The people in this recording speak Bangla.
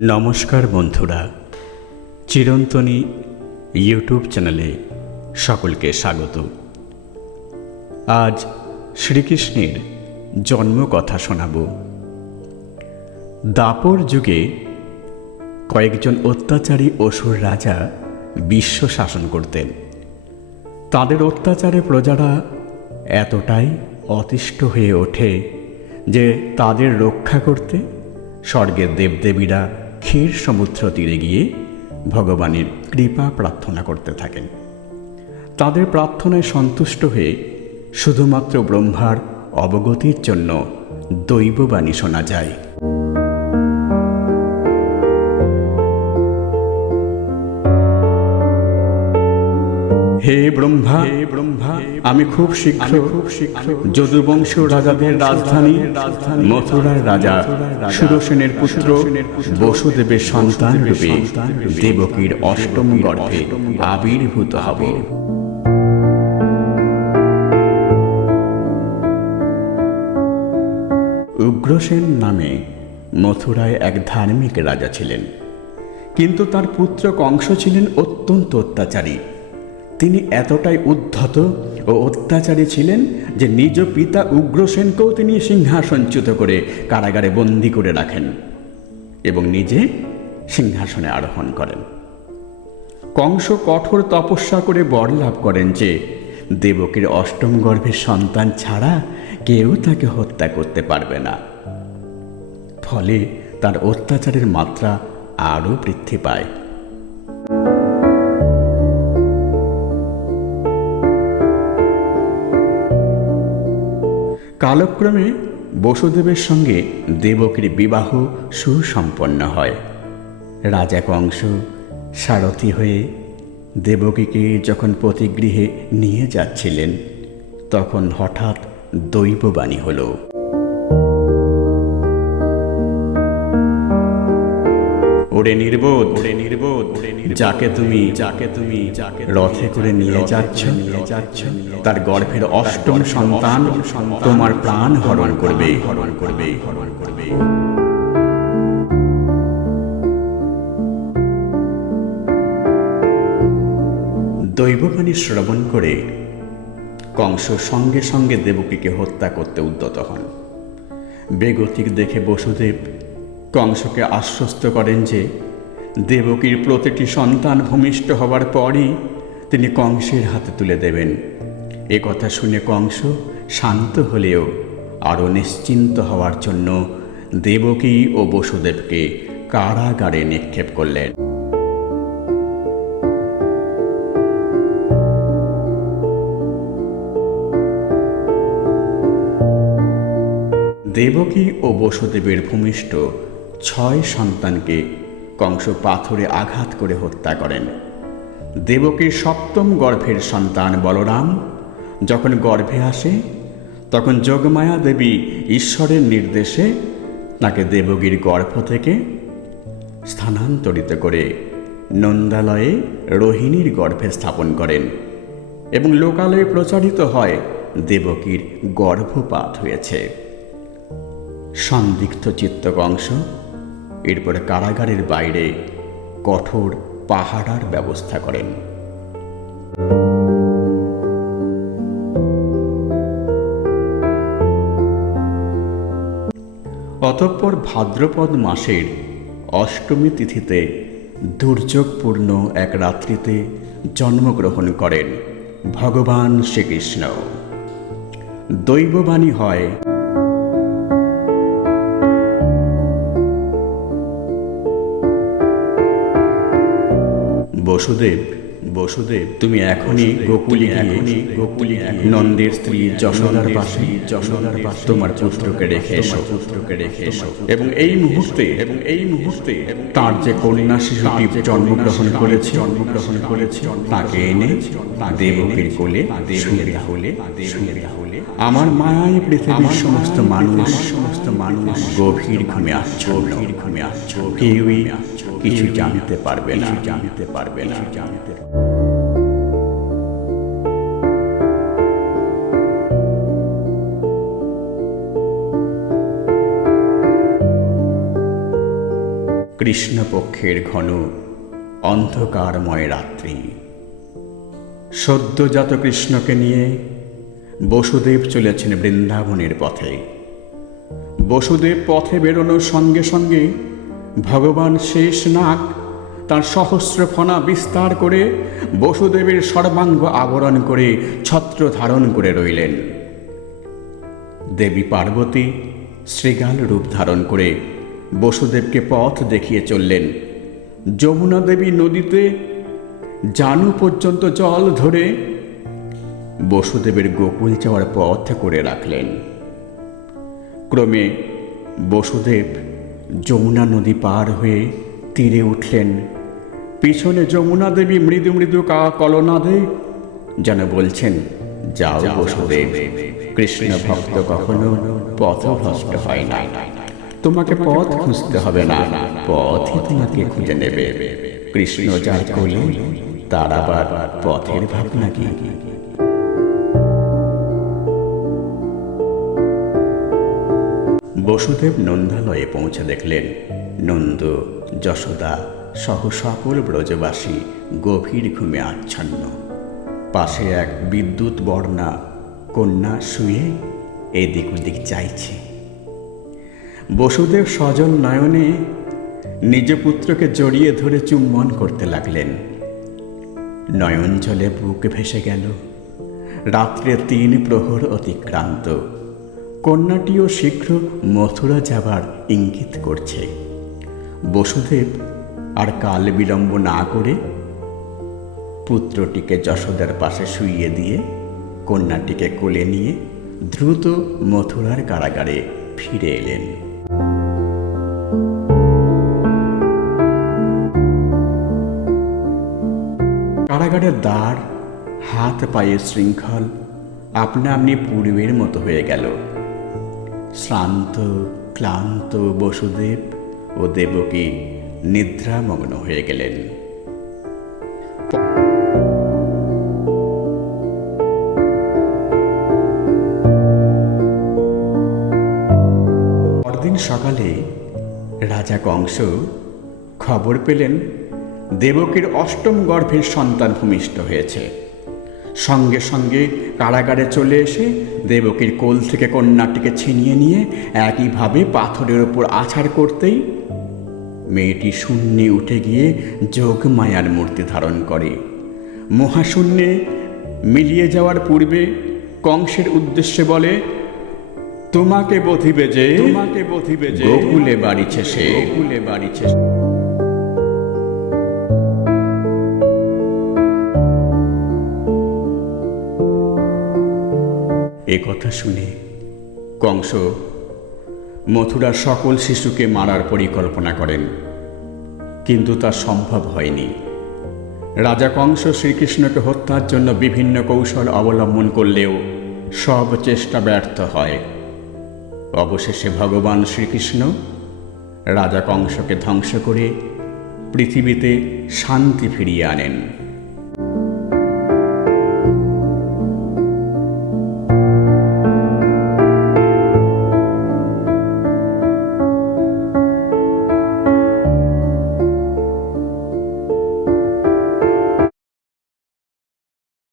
নমস্কার বন্ধুরা, চিরন্তনী ইউটিউব চ্যানেলে সকলকে স্বাগত। আজ শ্রীকৃষ্ণের জন্মকথা শোনাব। দাপর যুগে কয়েকজন অত্যাচারী অসুর রাজা বিশ্ব শাসন করতেন। তাদের অত্যাচারে প্রজারা এতটাই অতিষ্ঠ হয়ে ওঠে যে তাদের রক্ষা করতে স্বর্গের দেবদেবীরা ক্ষীর সমুদ্র তীরে গিয়ে ভগবানের কৃপা প্রার্থনা করতে থাকেন। তাদের প্রার্থনায় সন্তুষ্ট হয়ে শুধুমাত্র ব্রহ্মার অবগতির জন্য দৈববাণী শোনা যায়। হে ব্রহ্মা, আমি খুব শীঘ্র যদুবংশ রাজাদের রাজধানী মথুরার রাজা সুরসেনের পুত্র বসুদেবের সন্তান রূপে দেবকীর অষ্টম গর্ভে আবির্ভূত হব। উগ্রসেন নামে মথুরায় এক ধার্মিক রাজা ছিলেন, কিন্তু তার পুত্র কংস ছিলেন অত্যন্ত অত্যাচারী। তিনি এতটাই উদ্ধত ও অত্যাচারী ছিলেন যে নিজ পিতা উগ্রসেনকেও তিনি সিংহাসনচ্যুত করে কারাগারে বন্দী করে রাখেন এবং নিজে সিংহাসনে আরোহণ করেন। কংস কঠোর তপস্যা করে বর লাভ করেন যে দেবকীর অষ্টম গর্ভের সন্তান ছাড়া কেউ তাকে হত্যা করতে পারবে না। ফলে তার অত্যাচারের মাত্রা আরও বৃদ্ধি পায়। কালক্রমে বসুদেবের সঙ্গে দেবকীর বিবাহ সুসম্পন্ন হয়। রাজা কংস সারথি হয়ে দেবকীকে যখন পতিগৃহে নিয়ে যাচ্ছিলেন, তখন হঠাৎ দৈববাণী হল। ওরে নির্বোধ, যাকে তুমি রথে করে নিয়ে যাচ্ছ তার গর্ভের অষ্টম সন্তান তোমার প্রাণ হরণ করবে। দৈববাণী শ্রবণ করে কংস সঙ্গে সঙ্গে দেবকীকে হত্যা করতে উদ্যত হন। বেগতিক দেখে বসুদেব কংসকে আশ্বস্ত করেন যে দেবকীর প্রতিটি সন্তান ভূমিষ্ঠ হবার পরই তিনি কংসের হাতে তুলে দেবেন। এ কথা শুনে কংস শান্ত হলেও আরও নিশ্চিন্ত হওয়ার জন্য দেবকী ও বসুদেবকে কারাগারে নিক্ষেপ করলেন। দেবকী ও বসুদেবের ভূমিষ্ঠ 6 সন্তানকে কংস পাথরে আঘাত করে হত্যা করেন। দেবকীর সপ্তম গর্ভের সন্তান বলরাম যখন গর্ভে আসে, তখন যোগমায়া দেবী ঈশ্বরের নির্দেশে তাকে দেবকীর গর্ভ থেকে স্থানান্তরিত করে নন্দালয়ে রোহিণীর গর্ভে স্থাপন করেন এবং লোকালয়ে প্রচারিত হয় দেবকীর গর্ভপাত হয়েছে। সন্দিগ্ধ চিত্ত কংস এরপরে কারাগারের বাইরে কঠোর পাহারার ব্যবস্থা করেন। অতঃপর ভাদ্রপদ মাসের অষ্টমী তিথিতে দুর্যোগপূর্ণ এক রাত্রিতে জন্মগ্রহণ করেন ভগবান শ্রীকৃষ্ণ। দৈববাণী হয়, বসুদেব, তুমি এখনই গোকুলে গিয়ে নন্দের স্ত্রী যশোদার পাশে তোমার পুত্রকে রেখে এসো এবং এই মুহূর্তে তার যে কন্যা শিশুটি জন্মগ্রহণ করেছে তাকে এনে দেবকীর কোলে শুয়ে দাও। আমার মায়ায় পৃথিবীর সমস্ত মানুষ গভীর ঘুমে আচ্ছন্ন, কেউই কিছু জানতে পারবে না। কৃষ্ণপক্ষের ঘন অন্ধকারময় রাত্রি। সদ্যজাত কৃষ্ণকে নিয়ে বসুদেব চলেছেন বৃন্দাবনের পথে। বসুদেব পথে বেরোনোর সঙ্গে সঙ্গে ভগবান শেষনাগ তার সহস্র ফণা বিস্তার করে বসুদেবের সর্বাঙ্গ আবরণ করে ছত্র ধারণ করে রইলেন। দেবী পার্বতী শৃগাল রূপ ধারণ করে বসুদেবকে পথ দেখিয়ে চললেন। যমুনা দেবী নদীতে জানু পর্যন্ত জল ধরে বসুদেবের গোকুল যাওয়ার পথ করে রাখলেন। ক্রমে বসুদেব যমুনা নদী পার হয়ে তীরে উঠলেন। পিছনে যমুনা দেবী মৃদু মৃদু কলনাদে যেন বলছেন, যাও বসুদেব, কৃষ্ণ ভক্ত কখনো পথভ্রষ্ট হয় না। তোমাকে পথ খুঁজতে হবে না, পথই তোমাকে খুঁজে নেবে। কৃষ্ণ যার কোলে তার আবার পথের ভাবনা কি? বসুদেব নন্দালয়ে পৌঁছে দেখলেন নন্দ, যশোদা সহ সকল ব্রজবাসী গভীর ঘুমে আচ্ছন্ন। পাশে এক বিদ্যুৎ বর্ণা কন্যা শুয়ে এদিক ওদিক চাইছে। বসুদেব সজল নয়নে নিজ পুত্রকে জড়িয়ে ধরে চুম্বন করতে লাগলেন। নয়ন জলে বুক ভেসে গেল। রাত্রে 3 প্রহর অতিক্রান্ত। কন্যাটিও শীঘ্র মথুরা যাবার ইঙ্গিত করছে। বসুদেব আর কাল বিলম্ব না করে পুত্রটিকে যশোদার পাশে শুইয়ে দিয়ে কন্যাটিকে কোলে নিয়ে দ্রুত মথুরার কারাগারে ফিরে এলেন। কারাগারের দ্বার, হাত পায়ে শৃঙ্খল আপনা আপনি পূর্বের মতো হয়ে গেল। শ্রান্ত ক্লান্ত বসুদেব ও দেবকী নিদ্রামগ্ন হয়ে গেলেন। পরদিন সকালে রাজা কংস খবর পেলেন দেবকীর 8ম গর্ভের সন্তান ভূমিষ্ঠ হয়েছে। সঙ্গে সঙ্গে কারাগারে চলে এসে দেবকীর কোল থেকে কন্যাটিকে ছিনিয়ে নিয়ে একইভাবে পাথরের ওপর আছাড় করতেই মেয়েটি শূন্যে উঠে গিয়ে যোগমায়ার মূর্তি ধারণ করে। মহাশূন্যে মিলিয়ে যাওয়ার পূর্বে কংসের উদ্দেশ্যে বলে, তোমাকে বধিবে যে গোকুলে বাড়িছে সে। এ কথা শুনে কংস মথুরার সকল শিশুকে মারার পরিকল্পনা করেন, কিন্তু তা সম্ভব হয়নি। রাজা কংস শ্রীকৃষ্ণকে হত্যার জন্য বিভিন্ন কৌশল অবলম্বন করলেও সব চেষ্টা ব্যর্থ হয়। অবশেষে ভগবান শ্রীকৃষ্ণ রাজা কংসকে ধ্বংস করে পৃথিবীতে শান্তি ফিরিয়ে আনেন।